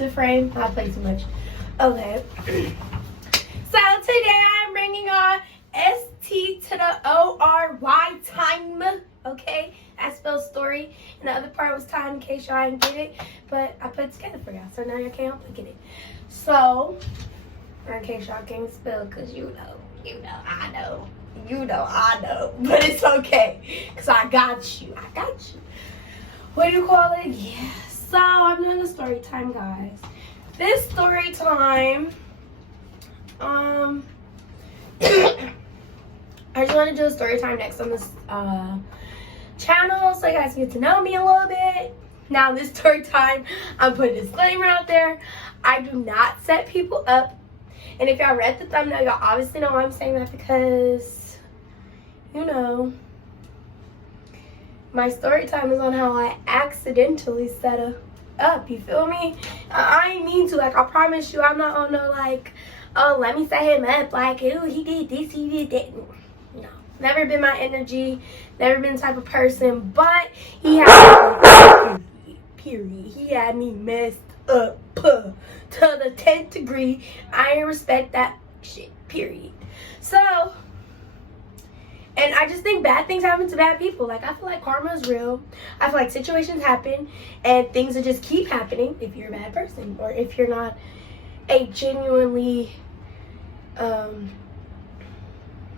into frame. I play too much. Okay. So today I'm bringing on ST to the ORY time. Okay, that spells story, and the other part was time in case y'all didn't get it. But I put it together for y'all, so now you can't help but get it. So, in case y'all can't spell, cause I know, but it's okay, cause I got you. What do you call it? Yeah. So I'm doing a story time, guys. This story time, I just want to do a story time next on this channel so you guys get to know me a little bit. Now, this story time, I'm putting a disclaimer out there. I do not set people up. And if y'all read the thumbnail, y'all obviously know why I'm saying that, because, you know, my story time is on how I accidentally set her up. You feel me? I ain't mean to. Like, I promise you, I'm not on no, like, oh, let me set him up. Like, ew, he did this, he did that. No. Never been my energy. Never been the type of person. But he had me, period. He had me messed up to the 10th degree. I ain't respect that shit, period. So, and I just think bad things happen to bad people. Like, I feel like karma is real. I feel like situations happen and things will just keep happening if you're a bad person, or if you're not a genuinely,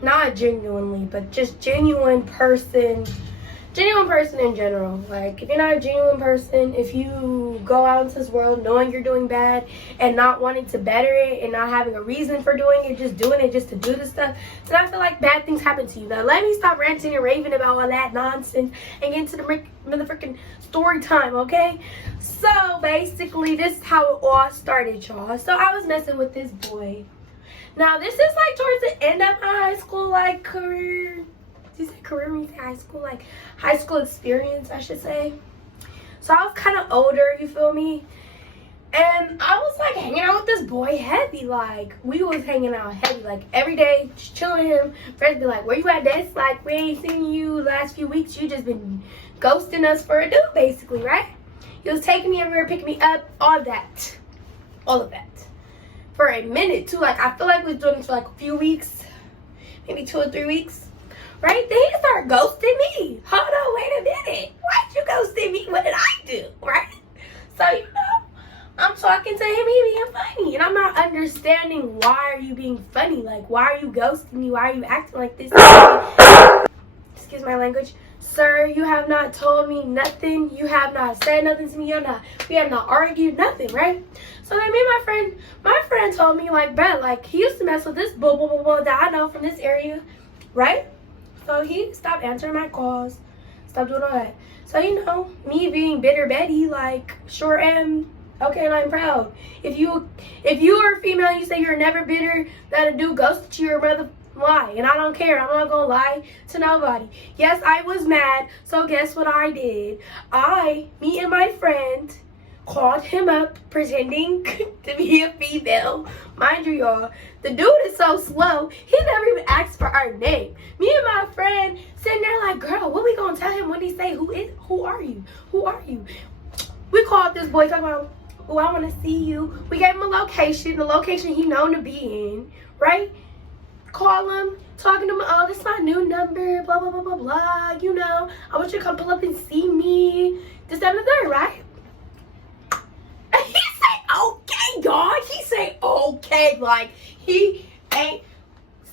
not genuinely, but just genuine person in general. Like, if you're not a genuine person, if you go out into this world knowing you're doing bad and not wanting to better it and not having a reason for doing it, just doing it just to do the stuff, then I feel like bad things happen to you. Now, let me stop ranting and raving about all that nonsense and get into the motherfucking story time, okay? So, basically, this is how it all started, y'all. So, I was messing with this boy. Now, this is, like, towards the end of my high school, like, career. Did you say career means high school? Like, high school experience, I should say. So I was kind of older, you feel me? And I was, like, hanging out with this boy heavy. Like, we was hanging out heavy. Like, every day, just chilling with him. Friends be like, where you at, this? Like, we ain't seen you last few weeks. You just been ghosting us for a dude, basically, right? He was taking me everywhere, picking me up, all of that. For a minute, too. Like, I feel like we was doing this for, like, a few weeks. Maybe 2 or 3 weeks. Right? Then he started ghosting me. Hold on, wait a minute. Why'd you ghosting me? What did I do? Right? So, you know, I'm talking to him, he being funny. And I'm not understanding, why are you being funny? Like, why are you ghosting me? Why are you acting like this? Excuse my language. Sir, you have not told me nothing. You have not said nothing to me. We have not argued, nothing, right? So then me and my friend told me, like, bruh, like, he used to mess with this blah, blah, blah, blah, that I know from this area, right? So he stopped answering my calls, stopped doing all that. So, you know, me being bitter Betty, like, sure am, okay, and I'm proud. If you are a female and you say you're never bitter that a dude ghosted you, you're a brother, lie. And I don't care. I'm not gonna lie to nobody. Yes, I was mad, so guess what I did? Me and my friend called him up pretending to be a female. Mind you, y'all, the dude is so slow, he never even asked for our name. Me and my friend sitting there like, girl, what we gonna tell him when he say, who are you? We called this boy talking about, oh, I wanna see you. We gave him a location, the location he known to be in, right? Call him, talking to him, oh, this is my new number, blah, blah, blah, blah, blah, you know, I want you to come pull up and see me, this, that, and the third, right? He say, okay, y'all. He say, okay. Like, he ain't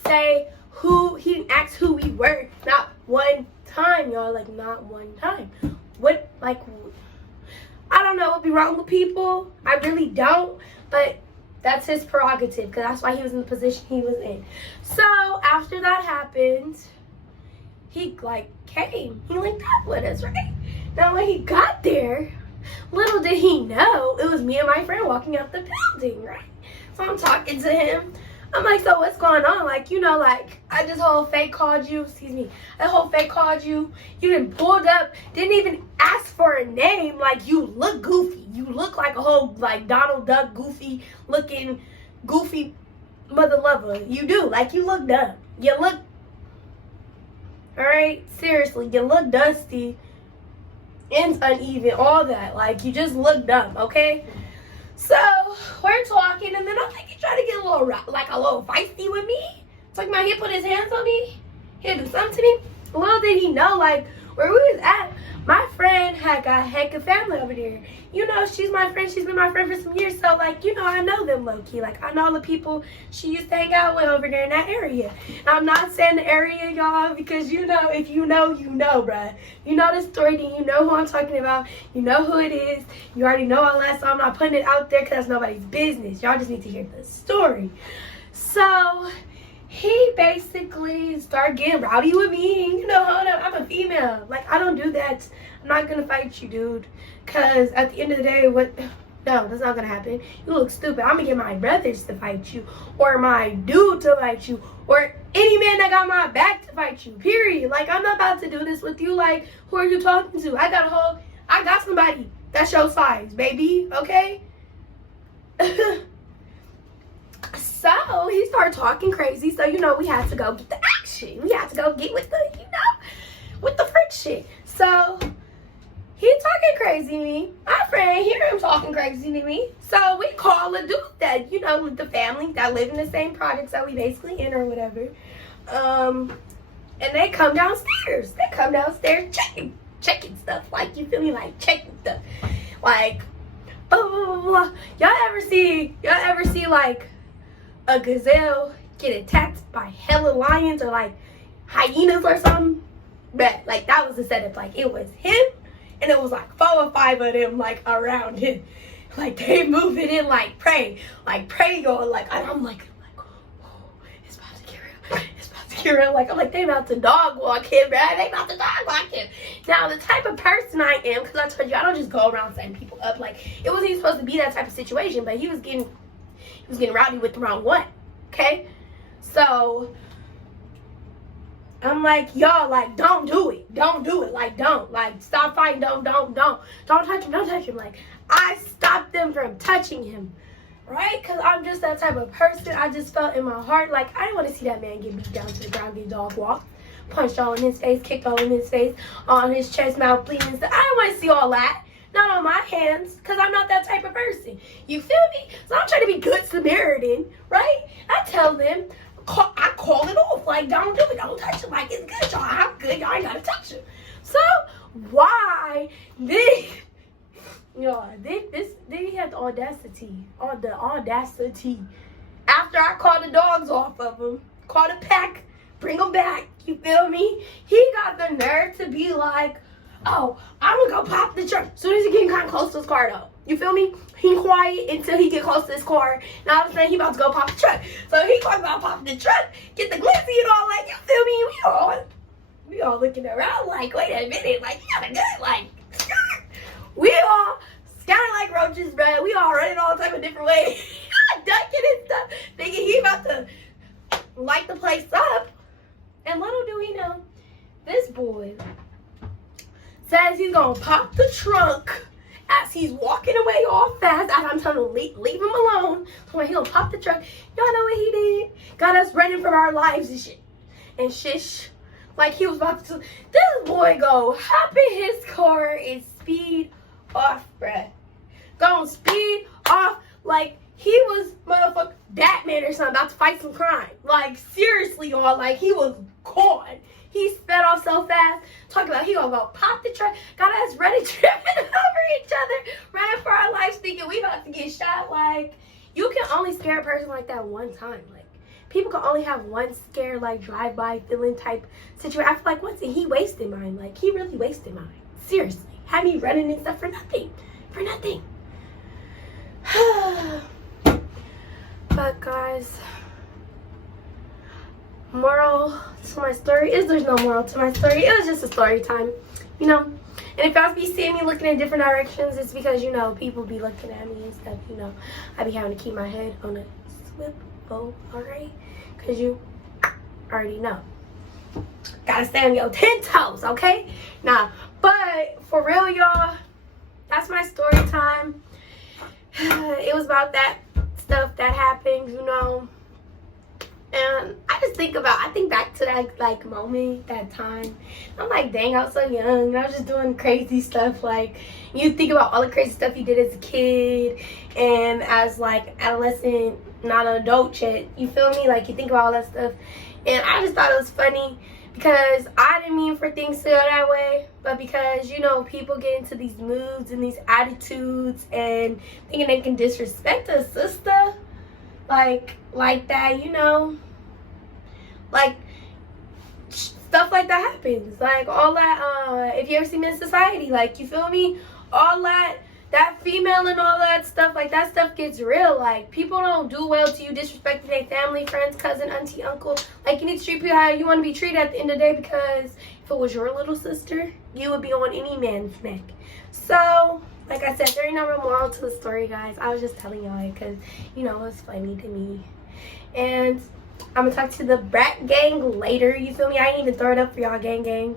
say he didn't ask who we were. Not one time, y'all. Like, not one time. What, like, I don't know what be wrong with people. I really don't. But that's his prerogative, because that's why he was in the position he was in. So, after that happened, he, like, came. He linked up with us, right? Now, when he got there, little did he know, it was me and my friend walking out the building, right? So I'm talking to him. I'm like, so what's going on? Like, you know, like, I just whole fake called you, you done pulled up, didn't even ask for a name. Like, you look goofy. You look like a whole, like, Donald Duck goofy mother lover. You do. Like, you look dumb. You look, alright? Seriously, you look dusty. Ends uneven, all that. Like, you just look dumb, okay? So we're talking, and then I think he tried to get a little feisty with me. Talking about he put his hands on me, he'd do something to me. Little did he know, like, where we was at, my friend had got heck of family over there. You know, she's my friend. She's been my friend for some years. So, like, you know, I know them low-key. Like, I know all the people she used to hang out with over there in that area. Now, I'm not saying the area, y'all, because, you know, if you know, you know, bruh. You know the story, then you know who I'm talking about. You know who it is. You already know all that, so I'm not putting it out there because that's nobody's business. Y'all just need to hear the story. So he basically started getting rowdy with me. You know, hold up, I'm a female. Like, I don't do that. I'm not gonna fight you, dude. Cause at the end of the day, no, that's not gonna happen. You look stupid. I'm gonna get my brothers to fight you, or my dude to fight you, or any man that got my back to fight you. Period. Like, I'm not about to do this with you. Like, who are you talking to? I got somebody that's your size, baby. Okay. So he started talking crazy. So, you know, we had to go get the action. We had to go get with the, you know, with the friction. So he talking crazy to me. My friend hear him talking crazy to me. So we call a dude that, you know, the family that live in the same projects that we basically in or whatever. And they come downstairs. They come downstairs checking stuff. Like, you feel me? Like, checking stuff. Like, blah, blah, blah, blah. Y'all ever see like a gazelle get attacked by hella lions or like hyenas or something? But like, that was the setup. Like, it was him and it was like 4 or 5 of them like around him. Like, they moving in like prey going like, I'm like, oh, it's about to get real. It's about to get real. Like, I'm like, they about to dog walk him, man. They about to dog walk him. Now, the type of person I am, because I told you I don't just go around setting people up. Like, it wasn't even supposed to be that type of situation, but he was getting rowdy with the wrong one. Okay, so I'm like, y'all, like, don't do it, like, don't, like, stop fighting, don't touch him. Like, I stopped them from touching him, right? Because I'm just that type of person. I just felt in my heart like I didn't want to see that man get beat down to the ground, get dog walked, punched all in his face, kicked all in his face, on his chest, mouth bleeding and stuff. I didn't want to see all that. Not on my hands, because I'm not that type of person. You feel me? So I'm trying to be good Samaritan, right? I tell them, I call it off. Like, don't do it. Don't touch him. Like, it's good, y'all. I'm good. Y'all ain't got to touch him. So, why did, then he had the audacity. After I called the dogs off of him, called a pack, bring them back. You feel me? He got the nerve to be like, oh, I'm gonna go pop the truck. As soon as he getting kind of close to his car, though. You feel me? He quiet until he get close to his car. Now I'm saying he about to go pop the truck. So he talking about popping the truck, get the glizzy and all that. You feel me? We all looking around like, wait a minute, like, you got a gun, like, we all scattered like roaches, bruh. We all running all type of different ways, ducking and stuff, thinking he about to light the place up. And little do we know, this boy says he's gonna pop the trunk as he's walking away all fast. As I'm telling him, leave him alone. So when he gonna pop the trunk, y'all know what he did? Got us running from our lives and shit. And shish. Like, he was about to, this boy go hop in his car and speed off, bruh. Gonna speed off like he was motherfucking Batman or something, about to fight some crime. Like, seriously, y'all, like, he was gone. He sped off so fast, talking about he gonna go pop the truck, got us ready, tripping over each other, running for our lives, thinking we about to get shot. Like, you can only scare a person like that one time. Like, people can only have one scare, like, drive-by feeling type situation. I feel like once he wasted mine. Like, he really wasted mine. Seriously. Had me running and stuff for nothing. For nothing. But, guys, moral to my story is there's no moral to my story. It was just a story time, you know. And if y'all be seeing me looking in different directions, it's because, you know, people be looking at me and stuff, you know. I be having to keep my head on a swivel, alright? Because you already know. Gotta stay on your 10 toes, okay? Nah, but for real, y'all, that's my story time. It was about that stuff that happened, you know. And I just just I think back to that like moment, that time. I'm like, dang, I was so young. I was just doing crazy stuff. Like, you think about all the crazy stuff you did as a kid and as like adolescent, not an adult yet. You feel me? Like, you think about all that stuff. And I just thought it was funny because I didn't mean for things to go that way, but because, you know, people get into these moods and these attitudes and thinking they can disrespect a sister like that, you know, like stuff like that happens. Like all that, if you ever see Men in Society, like, you feel me? All that female and all that stuff, like that stuff gets real. Like, people don't do well to you disrespecting their family, friends, cousin, auntie, uncle. Like, you need to treat people how you want to be treated at the end of the day, because if it was your little sister, you would be on any man's neck. So, like I said, there ain't no real moral to the story, guys. I was just telling y'all because, you know, it's funny to me. And I'm gonna talk to the Brat gang later, you feel me? I didn't even throw it up for y'all, gang.